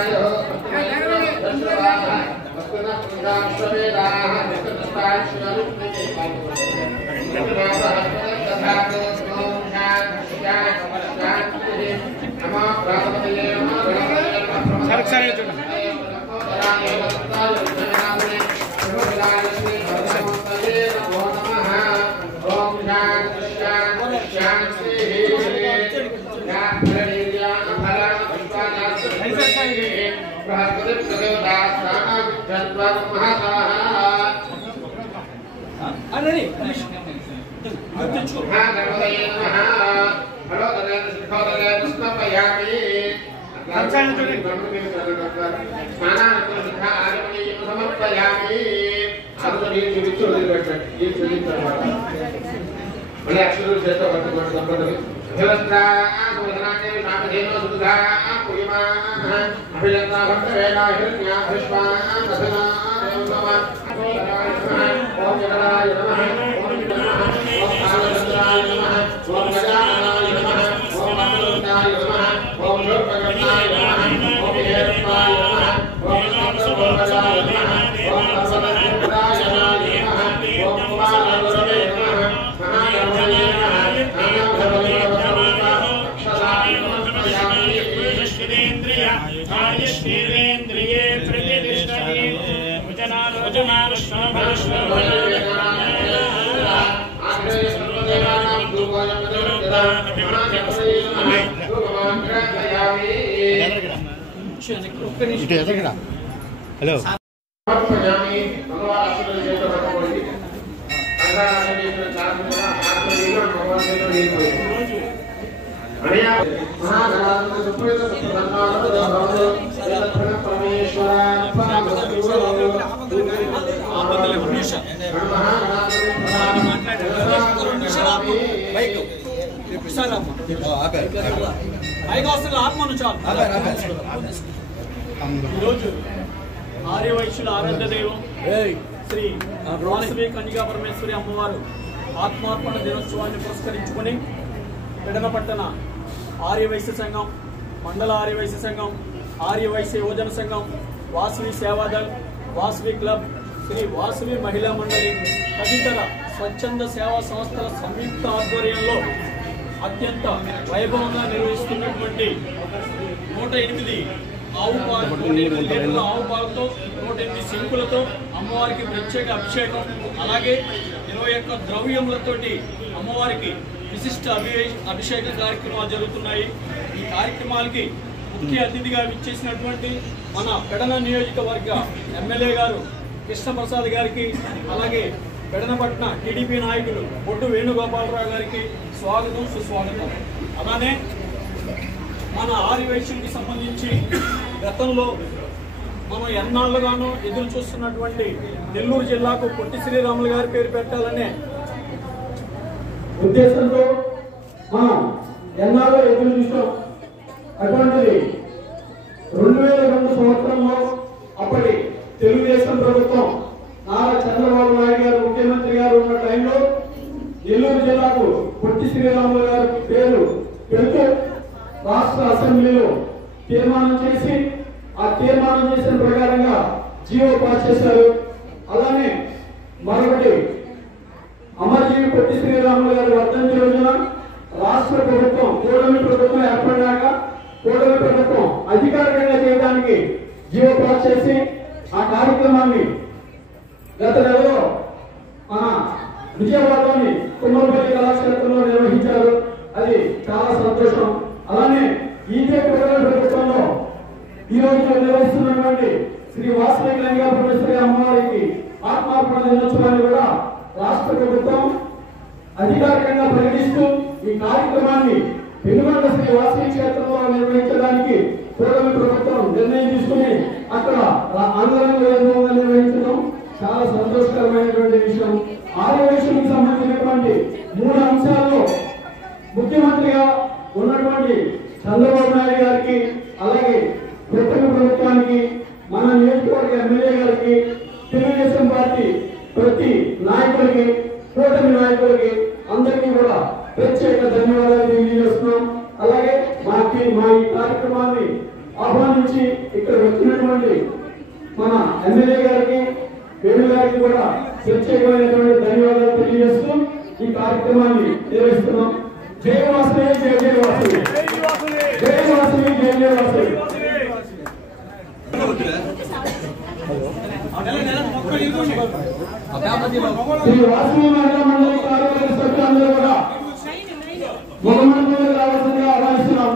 Hello ఆర్యవైశ్యుల ఆరాధ్య దైవం శ్రీ వాసవి కన్యకా పరమేశ్వరి అమ్మవారు ఆత్మార్పణ దినోత్సవాన్ని పురస్కరించుకుని పెడనపట్టణ ఆర్యవైశ్య సంఘం, మండల ఆర్యవైశ్య సంఘం, ఆర్యవైశ్య యువజన సంఘం, వాసవి సేవాదల్, వాసవి క్లబ్, శ్రీ వాసవి మహిళా మండలి తదితర స్వచ్ఛంద సేవా సంస్థల సంయుక్త ఆధ్వర్యంలో అత్యంత వైభవంగా నిర్వహిస్తున్నటువంటి 108 ఆవు పాలు, 108 లీటర్ల ఆవు పాలతో 108 సింకులతో అమ్మవారికి ప్రత్యేక అభిషేకం, అలాగే 21 ద్రవ్యములతోటి అమ్మవారికి విశిష్ట అభిషేక కార్యక్రమాలు జరుగుతున్నాయి. ఈ కార్యక్రమాలకి ముఖ్య అతిథిగా విచ్చేసినటువంటి మన పెడన నియోజకవర్గ ఎమ్మెల్యే గారు కృష్ణప్రసాద్ గారికి, అలాగే పెడనపట్న టీడీపీ నాయకులు బొడ్డు వేణుగోపాలరావు గారికి స్వాగతం, సుస్వాగతం. అలానే మన ఆర్యవైశ్యునికి సంబంధించి గతంలో మనం ఎన్నాళ్ళుగానో ఎదురు చూస్తున్నటువంటి నెల్లూరు జిల్లాకు పొట్టి శ్రీరాములు గారి పేరు పెట్టాలనే ఉద్దేశంతో మనం ఎన్నాళ్ళో ఎదురు చూసాం. అటువంటిది 2002 సంవత్సరంలో అప్పటి తెలుగుదేశం ప్రభుత్వం నారా చంద్రబాబు నాయుడు గారు ముఖ్యమంత్రి గారు ఉన్న టైంలో నెల్లూరు జిల్లాకు పొట్టి శ్రీరాములు గారి పేరు పెడుతూ రాష్ట్ర అసెంబ్లీలో తీర్మానం చేసి, ఆ తీర్మానం చేసిన ప్రకారంగా జీవో పాస్ చేశారు. అలానే మరొకటి అమరజీవి పొట్టి శ్రీరాములు గారి వర్ధంతి రోజున రాష్ట్ర ప్రభుత్వం, కూటమి ప్రభుత్వం ఏర్పడినాక కూటమి ప్రభుత్వం అధికారికంగా చేయడానికి జీవో పాస్ చేసి ఆ కార్యక్రమాన్ని గత నెలలో మన విజయవాడలోని కుమ్మరపల్లి కళాక్షేత్రంలో నిర్వహించారు. అది చాలా సంతోషం. అలానే ఇదే ప్రభుత్వంలో ఈ రోజు నిర్వహిస్తున్నటువంటి శ్రీ వాసవి కన్యకా పరమేశ్వరి అమ్మవారికి ఆత్మార్పణ దినోత్సవాన్ని కూడా రాష్ట్ర ప్రభుత్వం అధికారికంగా ప్రకటిస్తూ ఈ కార్యక్రమాన్ని పెనుగొండ శ్రీ వాసవి క్షేత్రంలో నిర్వహించడానికి కూటమి ప్రభుత్వం నిర్ణయం తీసుకుని అక్కడ ఆందోళన వైభవంగా నిర్వహించడం చాలా సంతోషకరమైనటువంటి విషయం. ఆర్యవైశ్యునికి సంబంధించినటువంటి 3 అంశాల్లో ముఖ్యమంత్రిగా ఉన్నటువంటి చంద్రబాబు నాయుడు గారికి, అలాగే కూటమి ప్రభుత్వానికి, మన నియోజకవర్గ ఎమ్మెల్యే గారికి, తెలుగుదేశం పార్టీ ప్రతి నాయకులకి, కూటమి నాయకులకి అందరికీ కూడా ప్రత్యేక ధన్యవాదాలు తెలియజేస్తున్నాం. అలాగే మా ఈ కార్యక్రమాన్ని ఆహ్వానించి ఇక్కడ ప్రత్యేకమైనటువంటి ధన్యవాదాలు తెలియజేస్తూ ఈ కార్యక్రమాన్ని నిర్వహిస్తున్నాం. జై వాసవి, జై జై వాసవి, జై వాసవి, జై జై వాసవి. శ్రీ వాసవి మహిళా మండలి కార్యవర్గ సభ్యులందరూ కూడా ముఖమండలి రావాల్సిందిగా ఆహ్వానిస్తున్నాం.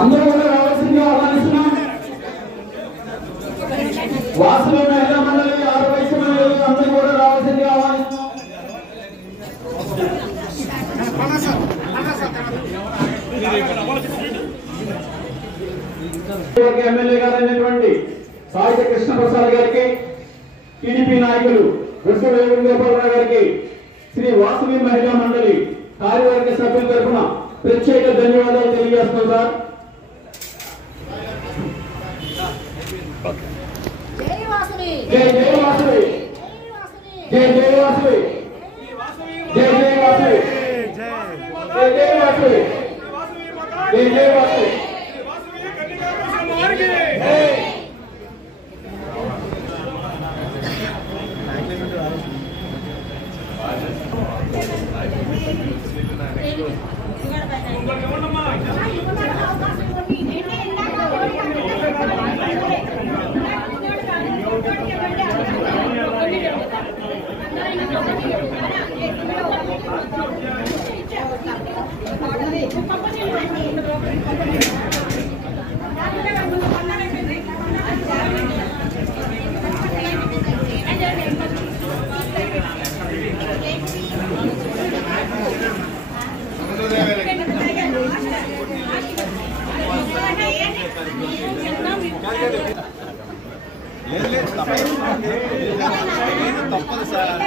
అందరూ కూడా రావాల్సిందిగా ఆహ్వానిస్తున్నాం. వాసవి మహిళా మండలి 6 వయసు మండలి అందరూ కూడా రావాల్సిందిగా ఆహ్వానిస్తున్నాం. ఎమ్మెల్యే గారైనటువంటి సాహిత్య కృష్ణ ప్రసాద్ గారికి, టీడీపీ నాయకులు వృద్ధ వేణుగోపాలరావు గారికి, శ్రీ వాసవి మహిళా మండలి కార్యవర్గ సభ్యుల తరఫున ప్రత్యేక ధన్యవాదాలు తెలియజేస్తున్నాం సార్. జై వాసవి, జై జై వాసవి, జై జై వాసవి, జై జై వాసవి, జై జై వాసవి, జై జై వాసవి. తప్పదు సార్.